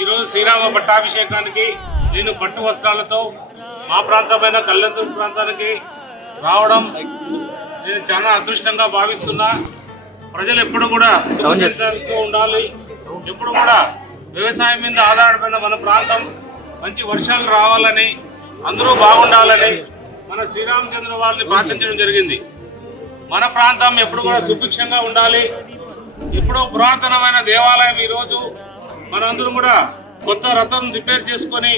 ఈరోజు శ్రీరామ పట్టాభిషేకానికి నేను పట్టు వస్త్రాలతో మా ప్రాంతమైన కళ్యాణదుర్గ ప్రాంతానికి రావడం నేను చాలా అదృష్టంగా భావిస్తున్నా. ప్రజలు ఎప్పుడు కూడా సుఖశాంతులతో ఉండాలి, ఎప్పుడు కూడా వ్యవసాయం మీద ఆధారపడిన మన ప్రాంతం మంచి వర్షాలు రావాలని, అందరూ బాగుండాలని మన శ్రీరామచంద్ర వారిని ప్రార్థించడం జరిగింది. మన ప్రాంతం ఎప్పుడు కూడా సుభిక్షంగా ఉండాలి. ఎప్పుడో పురాతనమైన దేవాలయం ఈరోజు మనందరం కూడా కొత్త రథం రిపేర్ చేసుకొని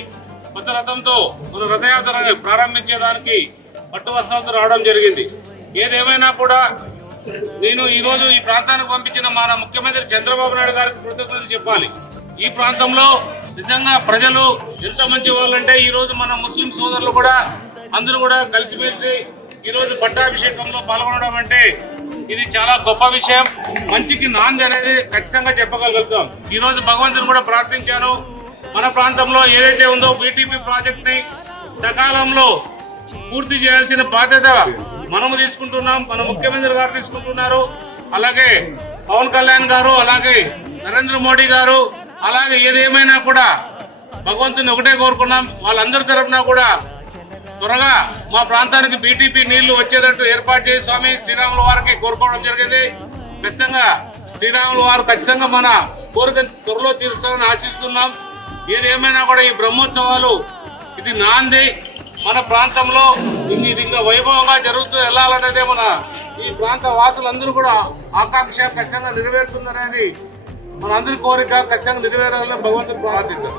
కొత్త రథంతో మన రథయాత్రని ప్రారంభించేదానికి పట్టు వస్త్రాలతో రావడం జరిగింది. ఏదేమైనా కూడా నేను ఈరోజు ఈ ప్రాంతానికి పంపించిన మన ముఖ్యమంత్రి చంద్రబాబు నాయుడు గారికి కృతజ్ఞతలు చెప్పాలి. ఈ ప్రాంతంలో నిజంగా ప్రజలు ఎంత మంచి వాళ్ళంటే ఈరోజు మన ముస్లిం సోదరులు కూడా అందరూ కూడా కలిసిమెలిసి ఈరోజు పట్టాభిషేకంలో పాల్గొనడం అంటే ఇది చాలా గొప్ప విషయం. మంచికి నాంది అనేది ఖచ్చితంగా చెప్పగలుగుతాం. ఈరోజు భగవంతుని కూడా ప్రార్థించాను. మన ప్రాంతంలో ఏదైతే ఉందో బీటీపీ ప్రాజెక్ట్ ని సకాలంలో పూర్తి చేయాల్సిన బాధ్యత మనము తీసుకుంటున్నాం, మన ముఖ్యమంత్రి గారు తీసుకుంటున్నారు, అలాగే పవన్ కళ్యాణ్ గారు, అలాగే నరేంద్ర మోడీ గారు, అలాగే ఏదేమైనా కూడా భగవంతుని ఒకటే కోరుకున్నాం. వాళ్ళందరి తరఫున కూడా త్వరగా మా ప్రాంతానికి బీటీపీ నీళ్లు వచ్చేటట్టు ఏర్పాటు చేసి స్వామి శ్రీరాముల వారికి కోరుకోవడం జరిగింది. ఖచ్చితంగా శ్రీరాముల వారు ఖచ్చితంగా మన కోరిక త్వరలో తీరుస్తారని ఆశిస్తున్నాం. ఏదేమైనా కూడా ఈ బ్రహ్మోత్సవాలు ఇది నాంది మన ప్రాంతంలో ఇది ఇంకా వైభవంగా జరుగుతూ వెళ్ళాలనేదే మన ఈ ప్రాంత వాసులందరూ కూడా ఆకాంక్ష ఖచ్చితంగా నెరవేరుతుందనేది మన అందరి కోరిక. ఖచ్చితంగా నెరవేరాలని భగవంతుని ప్రార్థిద్దాం.